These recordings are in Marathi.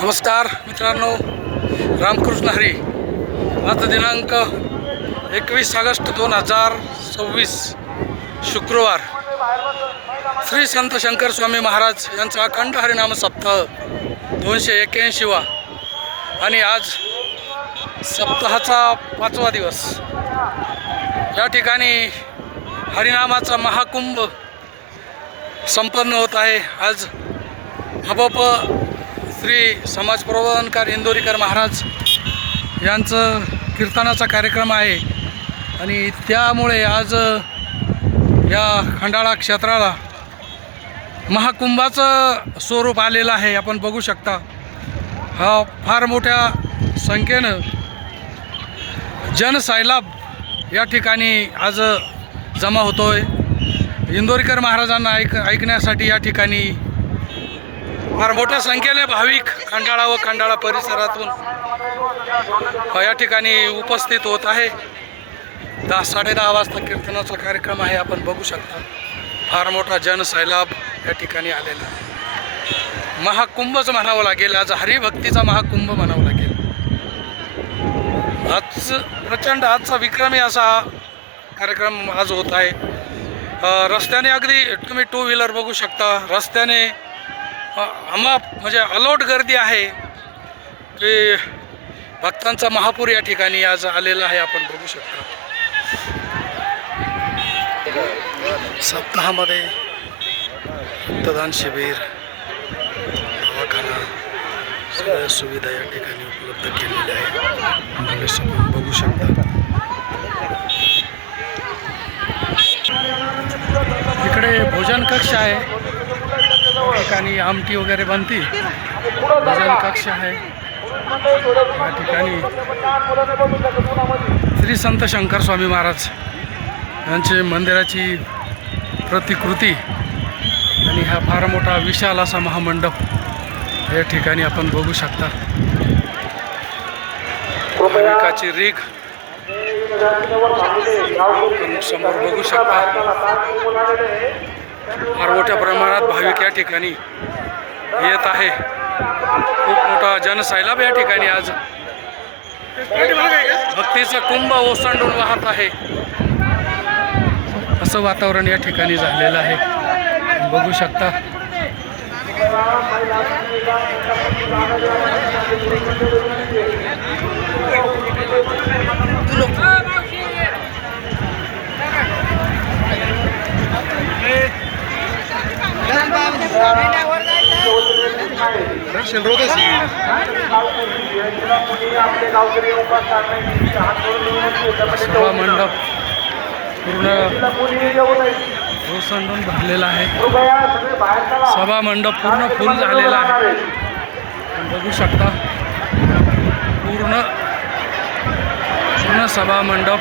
नमस्कार मित्रांनो, रामकृष्ण हरी. आज दिनांक 21 ऑगस्ट 2026 शुक्रवार. श्री संत शंकर स्वामी महाराज यांचा अखंड हरिनाम सप्ताह 281वा आणि आज सप्ताहाचा 5वा दिवस. या ठिकाणी हरिनामाचा महाकुंभ संपन्न होत आहे. आज हबप श्री समाज प्रबोधनकार इंदोरीकर महाराज यांचं कीर्तनाचा कार्यक्रम आहे आणि त्यामुळे आज या खंडाळा क्षेत्राला महाकुंभाचं स्वरूप आलेलं आहे. आपण बघू शकता, हा फार मोठ्या संख्येनं जनसैलाब या ठिकाणी आज जमा होतोय. इंदोरीकर महाराजांना ऐकण्यासाठी या ठिकाणी फार मोठ्या संख्येने भाविक खंडाळा व खंडाळा परिसरातून या ठिकाणी उपस्थित होत आहे. 10-10:30 वाजता कीर्तनाचा कार्यक्रम आहे. आपण बघू शकता, फार मोठा जनसैलाब या ठिकाणी आलेला आहे. महाकुंभच म्हणावं लागेल, आज हरिभक्तीचा महाकुंभ म्हणावं लागेल. आज प्रचंड आजचा विक्रमी असा कार्यक्रम आज होत आहे. रस्त्याने अगदी तुम्ही 2 व्हीलर बघू शकता. रस्त्याने अमाप म्हणजे अलोट गर्दी आहे की भक्तांचा महापूर या ठिकाणी आज आलेला आहे. आपण बघू शकता, सप्ताहामध्ये रक्तदान शिबिर, दवाखाना, सगळ्या सुविधा या ठिकाणी उपलब्ध केलेल्या आहेत. बघू शकता, इकडे भोजन कक्ष आहे. ठिकाणी आमटी वगैरे बनती. भोजन कक्ष आहे या ठिकाणी. श्री संत शंकर स्वामी महाराज यांचे मंदिराची प्रतिकृती आणि हा फार मोठा विशाल असा महामंडप या ठिकाणी आपण बघू शकता. भाविकाची रीग समोर बघू शकता. फार मोठ्या प्रमाणात भाविक या ठिकाणी येत आहे. खूप मोठा जनसैलाब या ठिकाणी आज भक्तीचा कुंभ ओसंडून वाहत आहे. असं वातावरण या ठिकाणी झालेलं आहे. बघू शकता, सभा मंडप पूर्ण ओसंडून भरलेला आहे. सभा मंडप पूर्ण फुल झालेला आहे. बघू शकता, पूर्ण सभा मंडप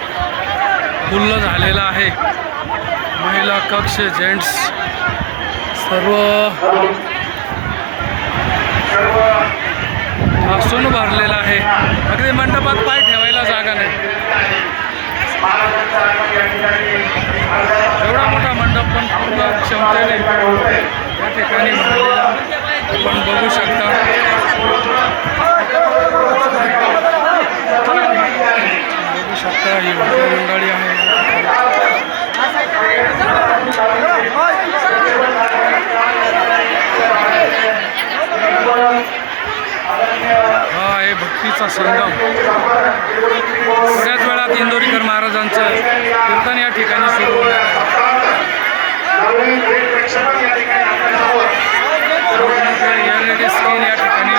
फुल्ल झालेला आहे. महिला कक्ष, जेंट्स सर्व आसून भरलेला आहे. अगदी मंडपात पाय ठेवायला जागा नाही. एवढा मोठा मंडप पण पूर्ण क्षमतेने या ठिकाणी भरलेला आपण बघू शकता. बघू शकता, ही मंडळी आहे. हा आहे भक्तीचा संगम. थोड्याच वेळात इंदोरीकर महाराजांचं कीर्तन या ठिकाणी सुरू होणार आहे. LED स्क्रीन या ठिकाणी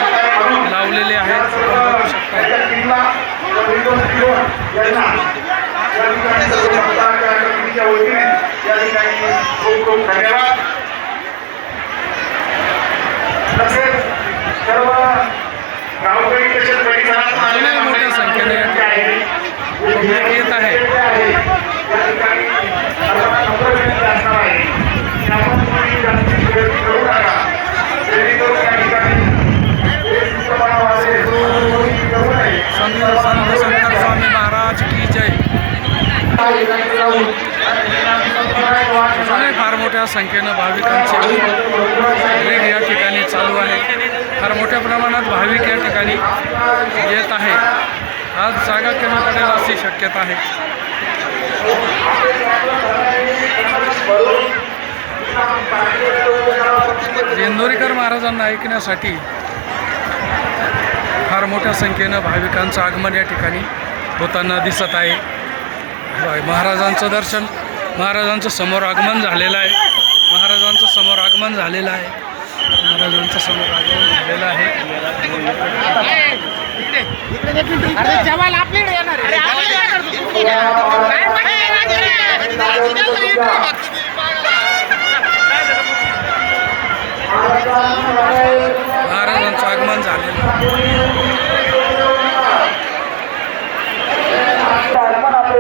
लावलेले आहेत. बघू शकता. मोठ्या संख्येने येत आहे. संत शंकर स्वामी महाराज की जय. अजूनही फार मोठ्या संख्येनं भाविकांची रीड या ठिकाणी चालू आहे. फार मोठ्या प्रमाणात भाविक या ठिकाणी येत आहे. आज जागा कमी पडेल अशी शक्यता आहे. इंदोरीकर महाराजांना ऐकण्यासाठी फार मोठ्या संख्येनं भाविकांचं आगमन या ठिकाणी होताना दिसत आहे. महाराजांचं दर्शन, महाराजांचं समोर आगमन झालेलं आहे. महाराजांचं समोर आगमन झालेलं आहे. महाराजांचं समोर आगमन झालेलं आहे. महाराजांचं आगमन झालेलं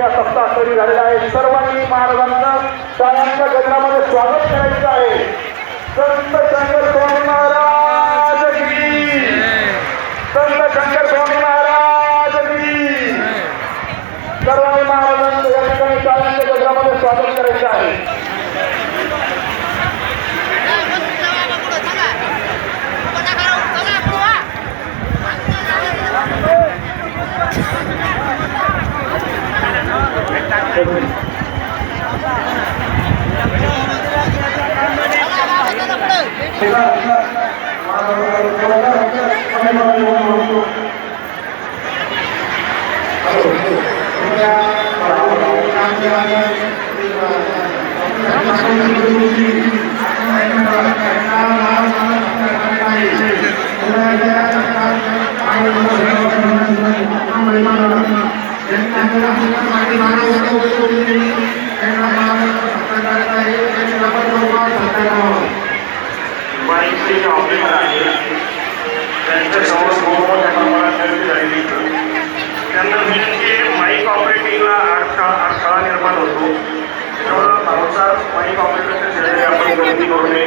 सत्तास्थळी झालेला आहे. सर्वांनी महाराजांचं टाळ्यांच्या गजरामध्ये स्वागत करायचं आहे. संत शंकर स्वामी महाराज की, संत शंकर स्वामी महाराज की. सर्वांनी महाराजांचं या ठिकाणी टाळ्यांच्या गजरामध्ये स्वागत करायचं आहे. त्यांना विनंती माईक ऑपरेटिंगला अडथळा निर्माण होतो. त्यामुळे भाऊचा माईक ऑपरेटरच्या शेजारी आपण विनंती करू नये.